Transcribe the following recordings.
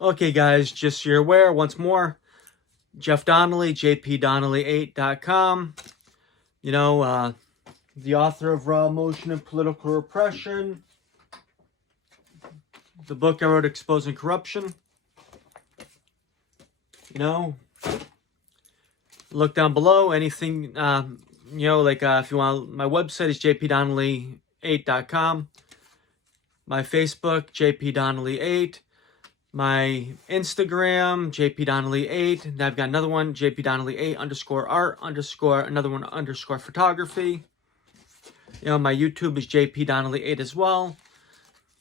Okay, guys, just so you're aware, once more, Jeff Donnelly, jpdonnelly8.com. The author of Raw Emotion and Political Repression, the book I wrote, Exposing Corruption. Look down below, anything, if you want, my website is jpdonnelly8.com. My Facebook, jpdonnelly8. My Instagram, jpdonnelly8. And I've got another one, jpdonnelly8_art_ another one _photography. My YouTube is jpdonnelly8 as well.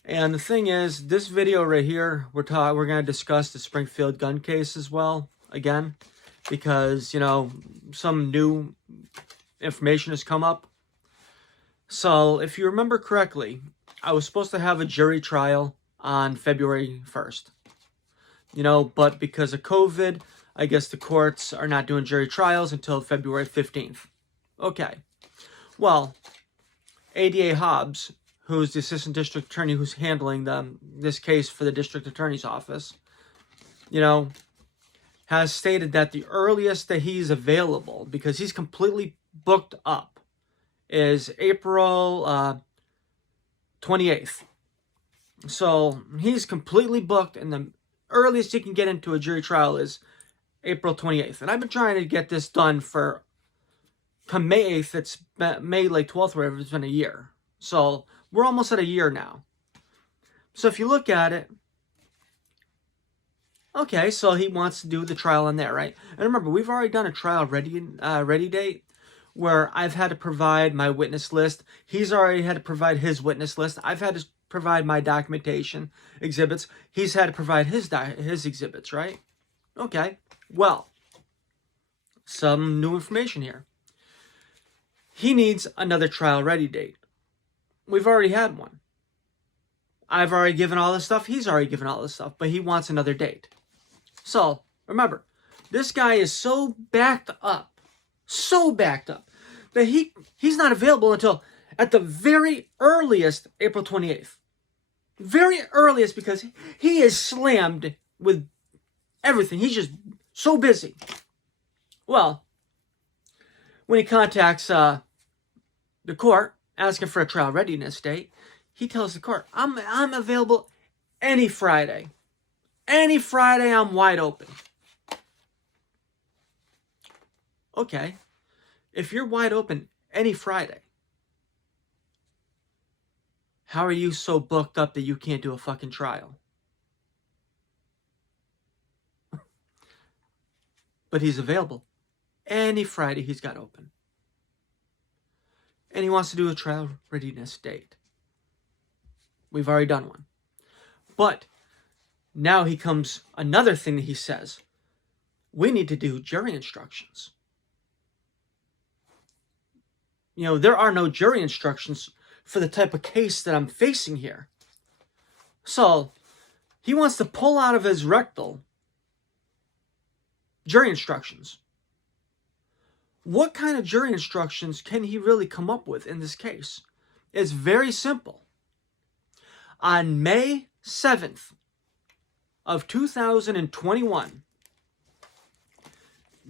And the thing is, this video right here, we're going to discuss the Springfield gun case as well, again, because, some new information has come up. So, if you remember correctly, I was supposed to have a jury trial on February 1st. But because of COVID, I guess the courts are not doing jury trials until February 15th. Okay. Well, ADA Hobbs, who's the Assistant District Attorney who's handling this case for the District Attorney's Office, has stated that the earliest that he's available, because he's completely booked up, is April 28th. So he's completely booked, and the earliest he can get into a jury trial is April 28th. And I've been trying to get this done for come May 8th. It's May 12th, whatever. It's been a year. So we're almost at a year now. So if you look at it, okay, so he wants to do the trial on there, right? And remember, we've already done a trial ready date where I've had to provide my witness list. He's already had to provide his witness list. I've had to provide my documentation exhibits. He's had to provide his exhibits, right? Okay, well, some new information here. He needs another trial ready date. We've already had one. I've already given all this stuff. He's already given all this stuff, but he wants another date. So, remember, this guy is so backed up, that he's not available until at the very earliest April 28th. Very earliest, because he is slammed with everything. He's just so busy. Well, when he contacts the court asking for a trial readiness date, he tells the court, I'm available any Friday. Any Friday, I'm wide open. Okay, if you're wide open any Friday, how are you so booked up that you can't do a fucking trial? But he's available any Friday he's got open. And he wants to do a trial readiness date. We've already done one. But now he comes another thing that he says. We need to do jury instructions. There are no jury instructions for the type of case that I'm facing here. So, he wants to pull out of his rectal jury instructions. What kind of jury instructions can he really come up with in this case? It's very simple. On May 7th of 2021,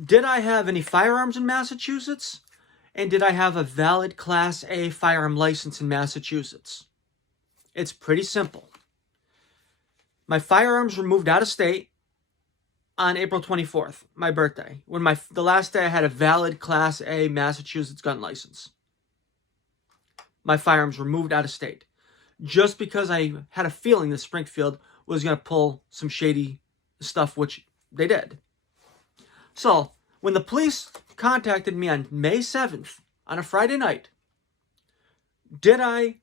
did I have any firearms in Massachusetts? And did I have a valid Class A firearm license in Massachusetts? It's pretty simple. My firearms were moved out of state on April 24th, my birthday, when the last day I had a valid Class A Massachusetts gun license. My firearms were moved out of state, just because I had a feeling that Springfield was going to pull some shady stuff, which they did. So, when the police contacted me on May 7th, on a Friday night, did I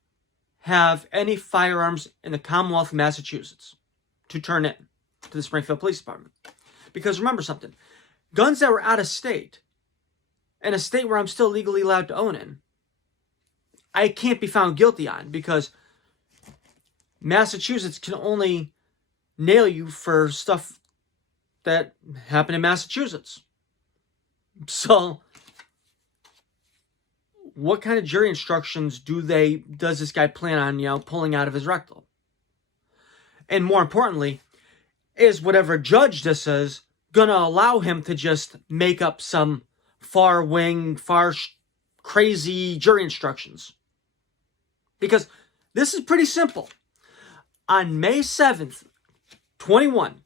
have any firearms in the Commonwealth of Massachusetts to turn in to the Springfield Police Department? Because remember something, guns that were out of state, in a state where I'm still legally allowed to own in, I can't be found guilty on, because Massachusetts can only nail you for stuff that happened in Massachusetts. So, what kind of jury instructions does this guy plan on, pulling out of his rectal? And more importantly, is whatever judge this is gonna allow him to just make up some crazy jury instructions. Because this is pretty simple. On May 7th, 21,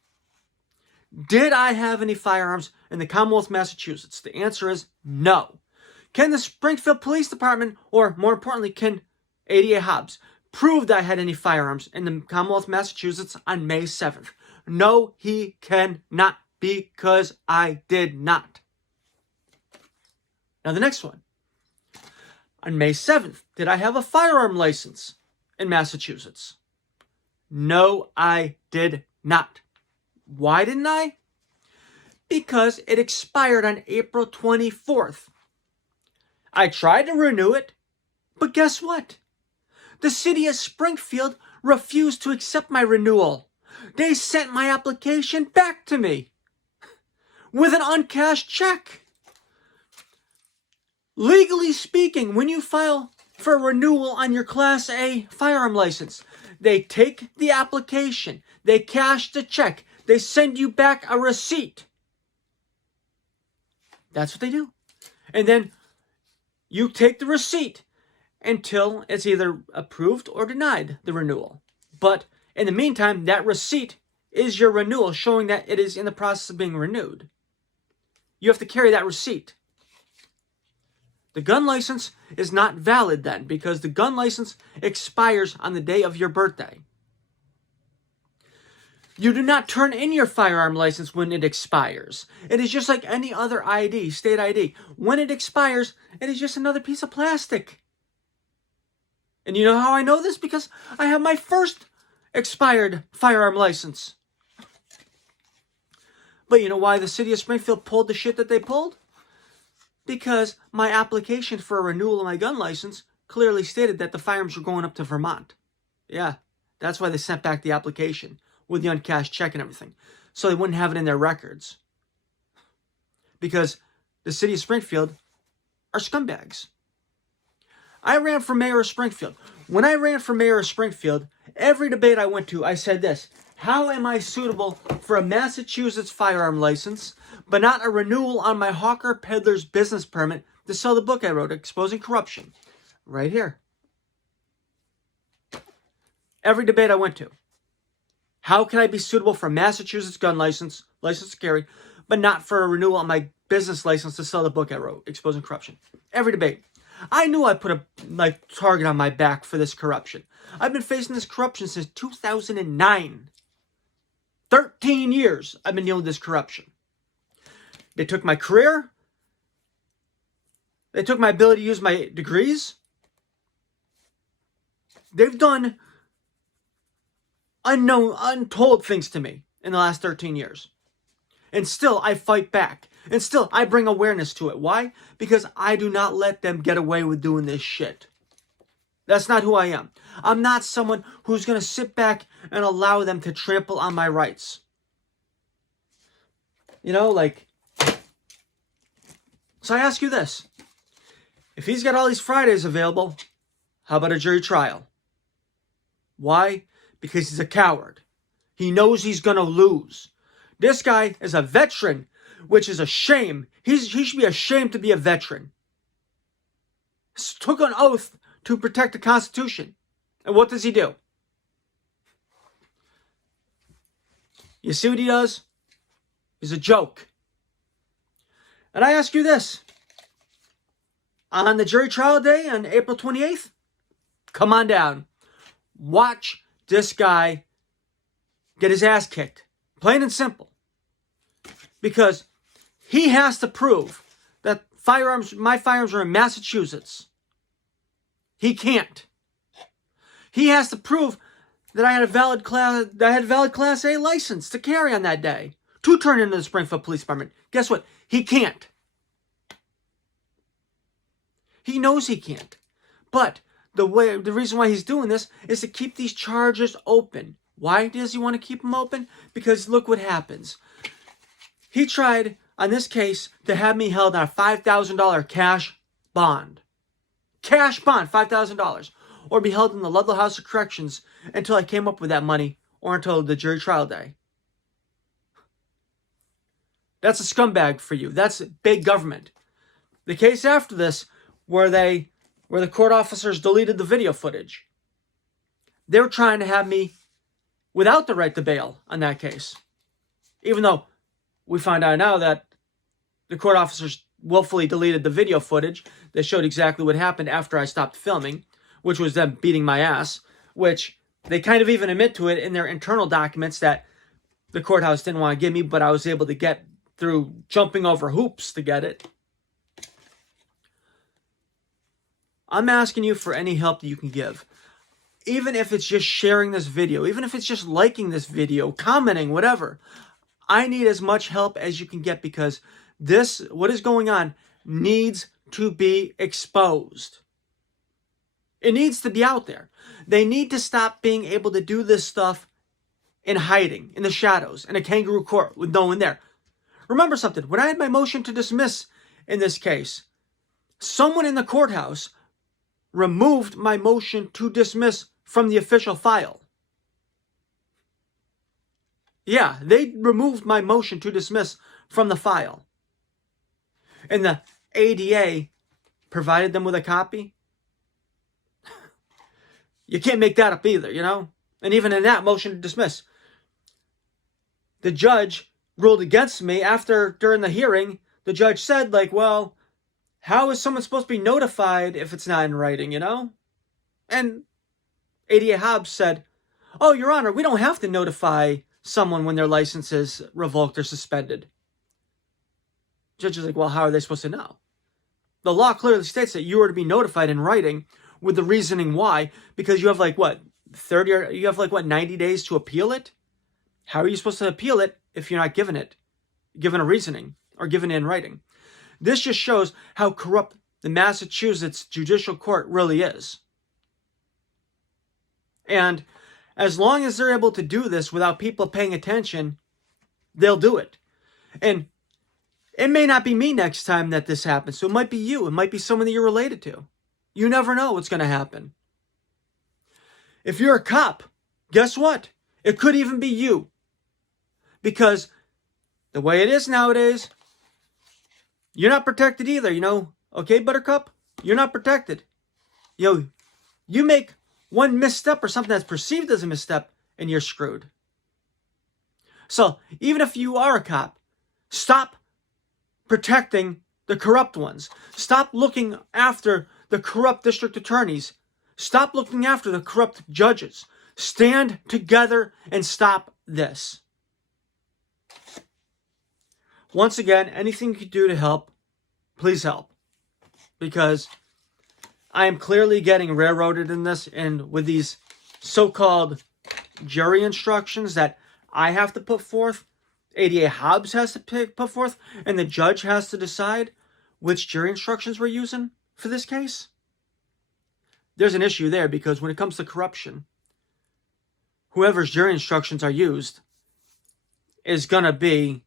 did I have any firearms in the Commonwealth of Massachusetts? The answer is no. Can the Springfield Police Department, or more importantly, can ADA Hobbs, prove that I had any firearms in the Commonwealth of Massachusetts on May 7th? No, he cannot, because I did not. Now the next one. On May 7th, did I have a firearm license in Massachusetts? No, I did not. Why didn't I? Because it expired on April 24th. I tried to renew it, but guess what? The city of Springfield refused to accept my renewal. They sent my application back to me with an uncashed check. Legally speaking, when you file for renewal on your Class A firearm license, they take the application, they cash the check, they send you back a receipt. That's what they do. And then you take the receipt until it's either approved or denied the renewal. But in the meantime, that receipt is your renewal, showing that it is in the process of being renewed. You have to carry that receipt. The gun license is not valid then, because the gun license expires on the day of your birthday. You do not turn in your firearm license when it expires. It is just like any other ID, state ID. When it expires, it is just another piece of plastic. And you know how I know this? Because I have my first expired firearm license. But you know why the city of Springfield pulled the shit that they pulled? Because my application for a renewal of my gun license clearly stated that the firearms were going up to Vermont. Yeah, that's why they sent back the application with the uncashed check and everything. So they wouldn't have it in their records. Because the city of Springfield are scumbags. I ran for mayor of Springfield. When I ran for mayor of Springfield, every debate I went to, I said this: how am I suitable for a Massachusetts firearm license, but not a renewal on my hawker peddler's business permit to sell the book I wrote, Exposing Corruption? Right here. Every debate I went to. How can I be suitable for a Massachusetts gun license to carry, but not for a renewal on my business license to sell the book I wrote, Exposing Corruption? Every debate. I knew I put a target on my back for this corruption. I've been facing this corruption since 2009. 13 years I've been dealing with this corruption. They took my career. They took my ability to use my degrees. They've done untold things to me in the last 13 years. And still, I fight back. And still, I bring awareness to it. Why? Because I do not let them get away with doing this shit. That's not who I am. I'm not someone who's going to sit back and allow them to trample on my rights. So I ask you this. If he's got all these Fridays available, how about a jury trial? Why? Because he's a coward. He knows he's going to lose. This guy is a veteran, which is a shame. He should be ashamed to be a veteran. He took an oath to protect the Constitution. And what does he do? You see what he does? He's a joke. And I ask you this. On the jury trial day on April 28th, come on down. Watch this guy get his ass kicked. Plain and simple. Because he has to prove that my firearms are in Massachusetts. He can't. He has to prove that I had a valid Class A license to carry on that day, to turn into the Springfield Police Department. Guess what? He can't. He knows he can't. But the reason why he's doing this is to keep these charges open. Why does he want to keep them open? Because look what happens. He tried, on this case, to have me held on a $5,000 cash bond. Cash bond, $5,000. Or be held in the Ludlow House of Corrections until I came up with that money, or until the jury trial day. That's a scumbag for you. That's big government. The case after this, where the court officers deleted the video footage, they were trying to have me without the right to bail on that case. Even though we find out now that the court officers willfully deleted the video footage that showed exactly what happened after I stopped filming, which was them beating my ass, which they kind of even admit to it in their internal documents that the courthouse didn't want to give me, but I was able to get through jumping over hoops to get it. I'm asking you for any help that you can give. Even if it's just sharing this video, even if it's just liking this video, commenting, whatever. I need as much help as you can get, because what is going on needs to be exposed. It needs to be out there. They need to stop being able to do this stuff in hiding, in the shadows, in a kangaroo court with no one there. Remember something. When I had my motion to dismiss in this case, someone in the courthouse removed my motion to dismiss from the official file. Yeah, they removed my motion to dismiss from the file. And the ADA provided them with a copy. You can't make that up either, you know? And even in that motion to dismiss, the judge ruled against me during the hearing. The judge said, like, well, how is someone supposed to be notified if it's not in writing, you know? And ADA Hobbs said, oh, Your Honor, we don't have to notify someone when their license is revoked or suspended. Judge is like, well, how are they supposed to know? The law clearly states that you are to be notified in writing with the reasoning why, because you have 90 days to appeal it? How are you supposed to appeal it if you're not given a reasoning or given it in writing? This just shows how corrupt the Massachusetts judicial court really is. And as long as they're able to do this without people paying attention, they'll do it. And it may not be me next time that this happens. So it might be you. It might be someone that you're related to. You never know what's going to happen. If you're a cop, guess what? It could even be you. Because the way it is nowadays, you're not protected either, you know. Okay, Buttercup? You're not protected. You make one misstep or something that's perceived as a misstep, and you're screwed. So, even if you are a cop, stop protecting the corrupt ones. Stop looking after the corrupt district attorneys. Stop looking after the corrupt judges. Stand together and stop this. Once again, anything you can do to help, please help. Because I am clearly getting railroaded in this, and with these so-called jury instructions that I have to put forth, ADA Hobbs has to put forth, and the judge has to decide which jury instructions we're using for this case. There's an issue there, because when it comes to corruption, whoever's jury instructions are used is going to be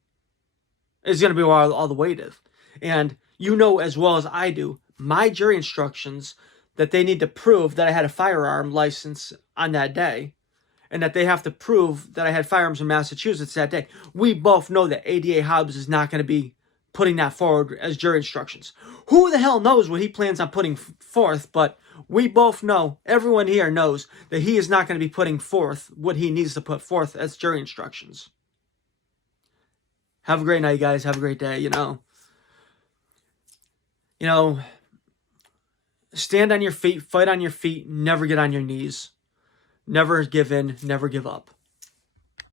where all the weight is. And you know as well as I do, my jury instructions that they need to prove that I had a firearm license on that day, and that they have to prove that I had firearms in Massachusetts that day. We both know that ADA Hobbs is not going to be putting that forward as jury instructions. Who the hell knows what he plans on putting forth, but we both know, everyone here knows, that he is not going to be putting forth what he needs to put forth as jury instructions. Have a great night, guys. Have a great day, you know. Stand on your feet, fight on your feet, never get on your knees. Never give in, never give up.